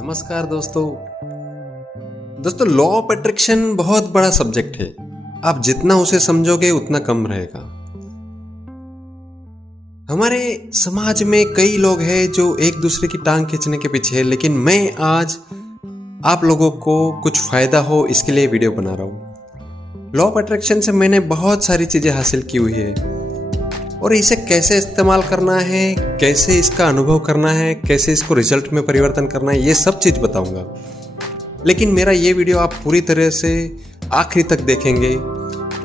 नमस्कार दोस्तों। Law of attraction बहुत बड़ा सब्जेक्ट है। आप जितना उसे समझोगे उतना कम रहेगा। हमारे समाज में कई लोग हैं जो एक दूसरे की टांग खींचने के पीछे है, लेकिन मैं आज आप लोगों को कुछ फायदा हो इसके लिए वीडियो बना रहा हूँ। लॉ ऑफ अट्रैक्शन से मैंने बहुत सारी चीजें हासिल की हुई है और इसे कैसे इस्तेमाल करना है, कैसे इसका अनुभव करना है, कैसे इसको रिजल्ट में परिवर्तन करना है, ये सब चीज़ बताऊंगा। लेकिन मेरा ये वीडियो आप पूरी तरह से आखिरी तक देखेंगे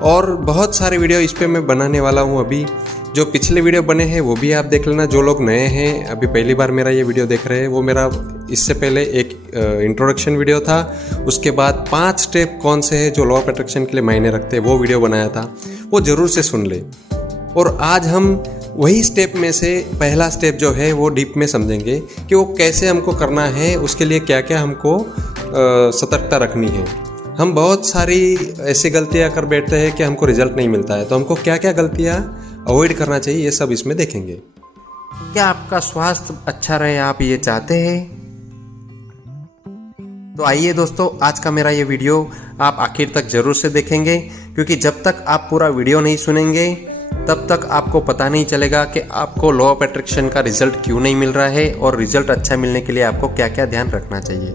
और बहुत सारे वीडियो इस पे मैं बनाने वाला हूँ। अभी जो पिछले वीडियो बने हैं वो भी आप देख लेना। जो लोग नए हैं, अभी पहली बार मेरा ये वीडियो देख रहे हैं, वो मेरा इससे पहले एक इंट्रोडक्शन वीडियो था। उसके बाद 5 स्टेप कौन से हैं जो लॉ ऑफ अट्रैक्शन के लिए मायने रखते हैं, वो वीडियो बनाया था, वो ज़रूर से सुन ले। और आज हम वही स्टेप में से पहला स्टेप जो है वो डीप में समझेंगे कि वो कैसे हमको करना है, उसके लिए क्या क्या हमको सतर्कता रखनी है। हम बहुत सारी ऐसी गलतियां कर बैठते हैं कि हमको रिजल्ट नहीं मिलता है, तो हमको क्या क्या गलतियां अवॉइड करना चाहिए, ये सब इसमें देखेंगे। क्या आपका स्वास्थ्य अच्छा रहे, आप ये चाहते हैं? तो आइए दोस्तों, आज का मेरा ये वीडियो आप आखिर तक जरूर से देखेंगे, क्योंकि जब तक आप पूरा वीडियो नहीं सुनेंगे तब तक आपको पता नहीं चलेगा कि आपको लॉ ऑफ अट्रैक्शन का रिजल्ट क्यों नहीं मिल रहा है और रिजल्ट अच्छा मिलने के लिए आपको क्या क्या ध्यान रखना चाहिए।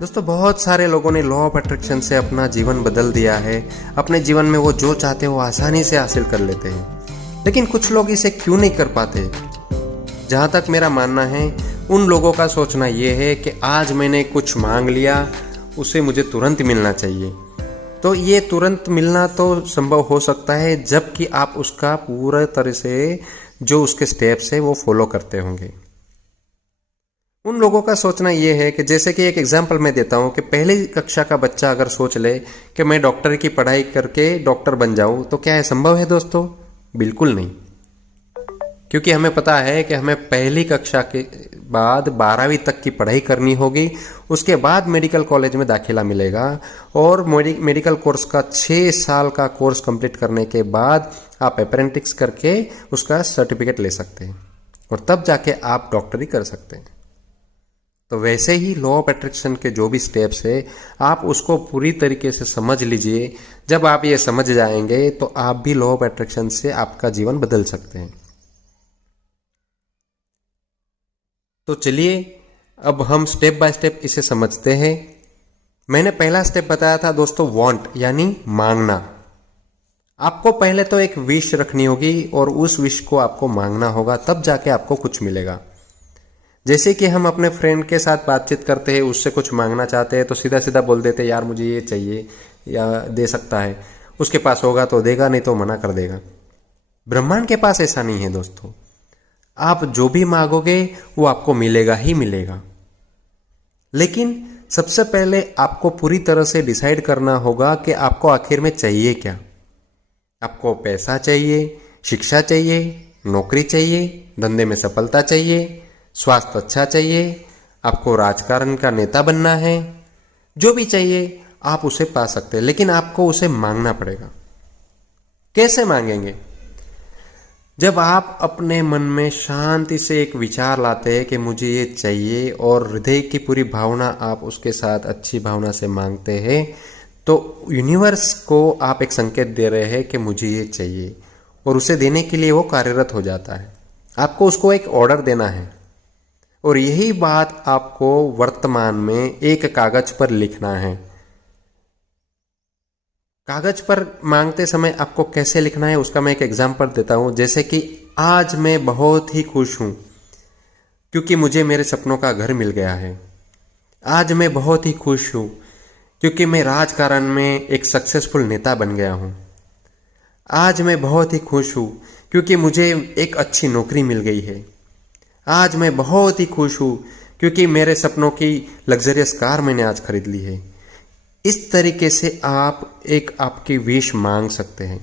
दोस्तों, बहुत सारे लोगों ने लॉ ऑफ अट्रैक्शन से अपना जीवन बदल दिया है। अपने जीवन में वो जो चाहते हैं वो आसानी से हासिल कर लेते हैं, लेकिन कुछ लोग इसे क्यों नहीं कर पाते? जहाँ तक मेरा मानना है, उन लोगों का सोचना ये है कि आज मैंने कुछ मांग लिया, उसे मुझे तुरंत मिलना चाहिए। तो ये तुरंत मिलना तो संभव हो सकता है जबकि आप उसका पूरा तरह से जो उसके स्टेप्स है वो फॉलो करते होंगे। उन लोगों का सोचना ये है कि जैसे कि एक एग्जांपल मैं देता हूँ कि पहली कक्षा का बच्चा अगर सोच ले कि मैं डॉक्टर की पढ़ाई करके डॉक्टर बन जाऊँ, तो क्या ये संभव है दोस्तों? बिल्कुल नहीं, क्योंकि हमें पता है कि हमें पहली कक्षा के बाद 12वीं तक की पढ़ाई करनी होगी। उसके बाद मेडिकल कॉलेज में दाखिला मिलेगा और मेडिकल कोर्स का 6 साल का कोर्स कंप्लीट करने के बाद आप अप्रेंटिस करके उसका सर्टिफिकेट ले सकते हैं और तब जाके आप डॉक्टरी कर सकते हैं। तो वैसे ही लॉ ऑफ अट्रैक्शन के जो भी स्टेप्स है, आप उसको पूरी तरीके से समझ लीजिए। जब आप ये समझ जाएंगे तो आप भी लॉ ऑफ अट्रैक्शन से आपका जीवन बदल सकते हैं। तो चलिए अब हम स्टेप बाय स्टेप इसे समझते हैं। मैंने पहला स्टेप बताया था दोस्तों, वांट यानी मांगना। आपको पहले तो एक विश रखनी होगी और उस विश को आपको मांगना होगा, तब जाके आपको कुछ मिलेगा। जैसे कि हम अपने फ्रेंड के साथ बातचीत करते हैं, उससे कुछ मांगना चाहते हैं तो सीधा सीधा बोल देते हैं, यार मुझे ये चाहिए, या दे सकता है, उसके पास होगा तो देगा, नहीं तो मना कर देगा। ब्रह्मांड के पास ऐसा नहीं है दोस्तों। आप जो भी मांगोगे वो आपको मिलेगा ही मिलेगा। लेकिन सबसे पहले आपको पूरी तरह से डिसाइड करना होगा कि आपको आखिर में चाहिए क्या। आपको पैसा चाहिए, शिक्षा चाहिए, नौकरी चाहिए, धंधे में सफलता चाहिए, स्वास्थ्य अच्छा चाहिए, आपको राजकारण का नेता बनना है, जो भी चाहिए आप उसे पा सकते हैं, लेकिन आपको उसे मांगना पड़ेगा। कैसे मांगेंगे? जब आप अपने मन में शांति से एक विचार लाते हैं कि मुझे ये चाहिए और हृदय की पूरी भावना आप उसके साथ अच्छी भावना से मांगते हैं, तो यूनिवर्स को आप एक संकेत दे रहे हैं कि मुझे ये चाहिए, और उसे देने के लिए वो कार्यरत हो जाता है। आपको उसको एक ऑर्डर देना है और यही बात आपको वर्तमान में एक कागज पर लिखना है। कागज पर मांगते समय आपको कैसे लिखना है उसका मैं एक एग्जांपल देता हूं। जैसे कि आज मैं बहुत ही खुश हूं क्योंकि मुझे मेरे सपनों का घर मिल गया है। आज मैं बहुत ही खुश हूं क्योंकि मैं राजकारण में एक सक्सेसफुल नेता बन गया हूं। आज मैं बहुत ही खुश हूं क्योंकि मुझे एक अच्छी नौकरी मिल गई है। आज मैं बहुत ही खुश हूं क्योंकि मेरे सपनों की लग्जरियस कार मैंने आज खरीद ली है। इस तरीके से आप एक आपकी विश मांग सकते हैं।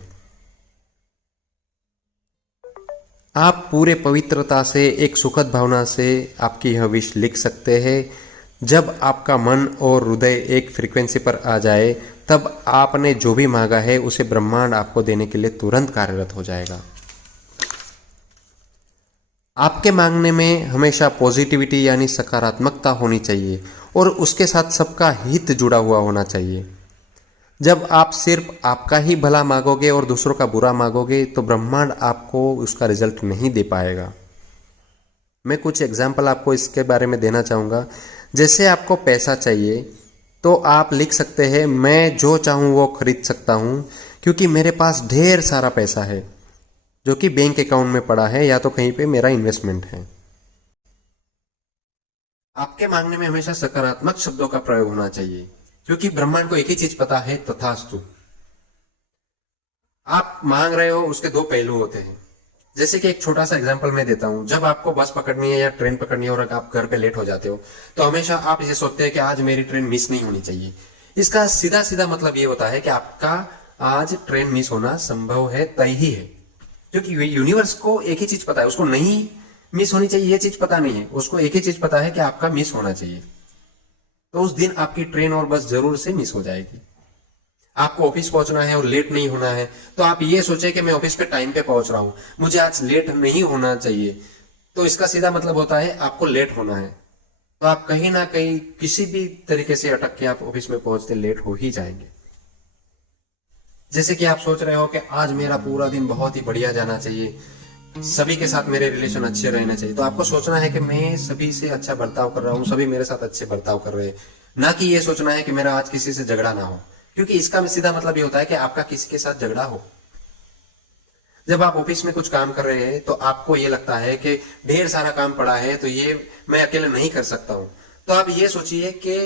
आप पूरे पवित्रता से, एक सुखद भावना से आपकी यह विश लिख सकते हैं। जब आपका मन और हृदय एक फ्रीक्वेंसी पर आ जाए, तब आपने जो भी मांगा है उसे ब्रह्मांड आपको देने के लिए तुरंत कार्यरत हो जाएगा। आपके मांगने में हमेशा पॉजिटिविटी यानी सकारात्मकता होनी चाहिए और उसके साथ सबका हित जुड़ा हुआ होना चाहिए। जब आप सिर्फ आपका ही भला मांगोगे और दूसरों का बुरा मांगोगे तो ब्रह्मांड आपको उसका रिजल्ट नहीं दे पाएगा। मैं कुछ एग्जाम्पल आपको इसके बारे में देना चाहूँगा। जैसे आपको पैसा चाहिए तो आप लिख सकते हैं, मैं जो चाहूँ वो खरीद सकता हूँ क्योंकि मेरे पास ढेर सारा पैसा है जो कि बैंक अकाउंट में पड़ा है या तो कहीं पे मेरा इन्वेस्टमेंट है। आपके मांगने में हमेशा सकारात्मक शब्दों का प्रयोग होना चाहिए क्योंकि ब्रह्मांड को एक ही चीज पता है, तथास्तु। आप मांग रहे हो, उसके दो पहलू होते हैं। जैसे कि एक छोटा सा एग्जांपल मैं देता हूं। जब आपको बस पकड़नी है या ट्रेन पकड़नी है और आप घर पे लेट हो जाते हो तो हमेशा आप ये सोचते हैं कि आज मेरी ट्रेन मिस नहीं होनी चाहिए। इसका सीधा सीधा मतलब ये होता है कि आपका आज ट्रेन मिस होना संभव है, तय ही है। क्योंकि यूनिवर्स को एक ही चीज पता है, उसको नहीं मिस होनी चाहिए ये चीज पता नहीं है, उसको एक ही चीज पता है कि आपका मिस होना चाहिए। तो उस दिन आपकी ट्रेन और बस जरूर से मिस हो जाएगी। आपको ऑफिस पहुंचना है और लेट नहीं होना है तो आप ये सोचे कि मैं ऑफिस पे टाइम पे पहुंच रहा हूं, मुझे आज लेट नहीं होना चाहिए। तो इसका सीधा मतलब होता है आपको लेट होना है। तो आप कहीं ना कहीं किसी भी तरीके से अटक के आप ऑफिस में पहुंचते लेट हो ही जाएंगे। जैसे कि आप सोच रहे हो कि आज मेरा पूरा दिन बहुत ही बढ़िया जाना चाहिए, सभी के साथ मेरे रिलेशन अच्छे रहने चाहिए। तो आपको सोचना है कि मैं सभी से अच्छा बर्ताव कर रहा हूं, सभी मेरे साथ अच्छे बर्ताव कर रहे हैं, ना कि ये सोचना है कि मेरा आज किसी से झगड़ा ना हो। क्योंकि इसका सीधा मतलब ये होता है कि आपका किसी के साथ झगड़ा हो। जब आप ऑफिस में कुछ काम कर रहे हैं तो आपको ये लगता है कि ढेर सारा काम पड़ा है तो ये मैं अकेले नहीं कर सकता हूं। तो आप ये सोचिए कि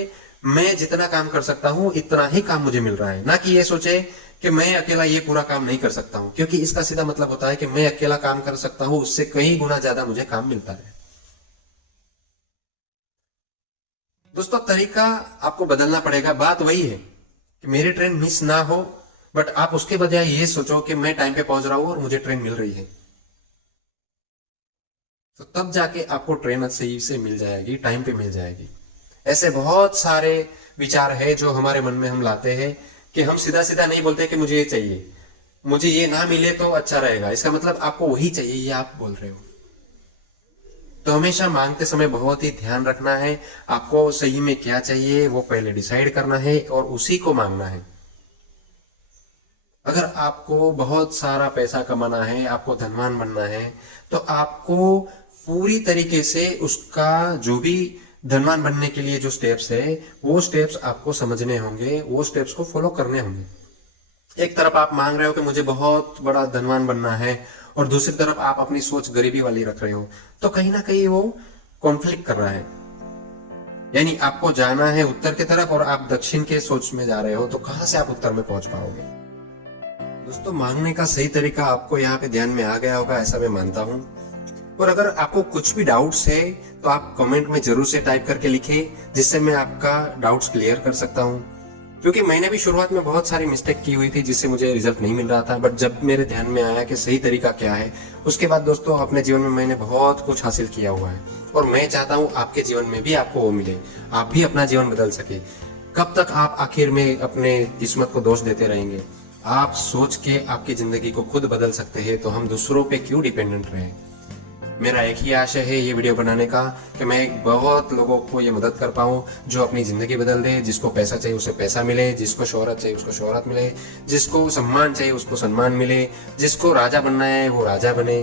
मैं जितना काम कर सकता हूं इतना ही काम मुझे मिल रहा है, ना कि ये सोचे कि मैं अकेला ये पूरा काम नहीं कर सकता हूं। क्योंकि इसका सीधा मतलब होता है कि मैं अकेला काम कर सकता हूं, उससे कई गुना ज्यादा मुझे काम मिलता है। दोस्तों, तरीका आपको बदलना पड़ेगा। बात वही है कि मेरी ट्रेन मिस ना हो, बट आप उसके बजाय ये सोचो कि मैं टाइम पे पहुंच रहा हूं और मुझे ट्रेन मिल रही है। तो तब जाके आपको ट्रेन सही से मिल जाएगी, टाइम पे मिल जाएगी। ऐसे बहुत सारे विचार है जो हमारे मन में हम लाते हैं कि हम सीधा सीधा नहीं बोलते कि मुझे ये चाहिए, मुझे ये ना मिले तो अच्छा रहेगा। इसका मतलब आपको वही चाहिए ये आप बोल रहे हो। तो हमेशा मांगते समय बहुत ही ध्यान रखना है, आपको सही में क्या चाहिए वो पहले डिसाइड करना है और उसी को मांगना है। अगर आपको बहुत सारा पैसा कमाना है, आपको धनवान बनना है, तो आपको पूरी तरीके से उसका जो भी धनवान बनने के लिए जो स्टेप्स है वो स्टेप्स आपको समझने होंगे, वो स्टेप्स को फॉलो करने होंगे। एक तरफ आप मांग रहे हो कि मुझे बहुत बड़ा धनवान बनना है और दूसरी तरफ आप अपनी सोच गरीबी वाली रख रहे हो, तो कहीं ना कहीं वो कॉन्फ्लिक्ट कर रहा है। यानी आपको जाना है उत्तर की तरफ और आप दक्षिण के सोच में जा रहे हो, तो कहां से आप उत्तर में पहुंच पाओगे। दोस्तों, मांगने का सही तरीका आपको यहाँ पे ध्यान में आ गया होगा ऐसा मैं मानता हूँ। और अगर आपको कुछ भी डाउट्स है तो आप कमेंट में जरूर से टाइप करके लिखें, जिससे मैं आपका डाउट्स क्लियर कर सकता हूँ। क्योंकि मैंने भी शुरुआत में बहुत सारी मिस्टेक की हुई थी जिससे मुझे रिजल्ट नहीं मिल रहा था, बट जब मेरे ध्यान में आया कि सही तरीका क्या है, उसके बाद दोस्तों अपने जीवन में मैंने बहुत कुछ हासिल किया हुआ है। और मैं चाहता हूँ आपके जीवन में भी आपको वो मिले, आप भी अपना जीवन बदल सके। कब तक आप आखिर में अपने किस्मत को दोष देते रहेंगे? आप सोच के आपकी जिंदगी को खुद बदल सकते हैं, तो हम दूसरों पे क्यों डिपेंडेंट रहे। मेरा एक ही आशय है ये वीडियो बनाने का कि मैं बहुत लोगों को ये मदद कर पाऊँ जो अपनी ज़िंदगी बदल दे। जिसको पैसा चाहिए उसे पैसा मिले, जिसको शोहरत चाहिए उसको शोहरत मिले, जिसको सम्मान चाहिए उसको सम्मान मिले, जिसको राजा बनना है वो राजा बने।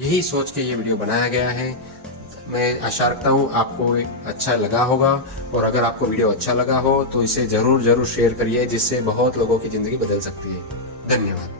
यही सोच के ये वीडियो बनाया गया है। मैं आशा रखता हूँ आपको अच्छा लगा होगा, और अगर आपको वीडियो अच्छा लगा हो तो इसे ज़रूर शेयर करिए, जिससे बहुत लोगों की ज़िंदगी बदल सकती है। धन्यवाद।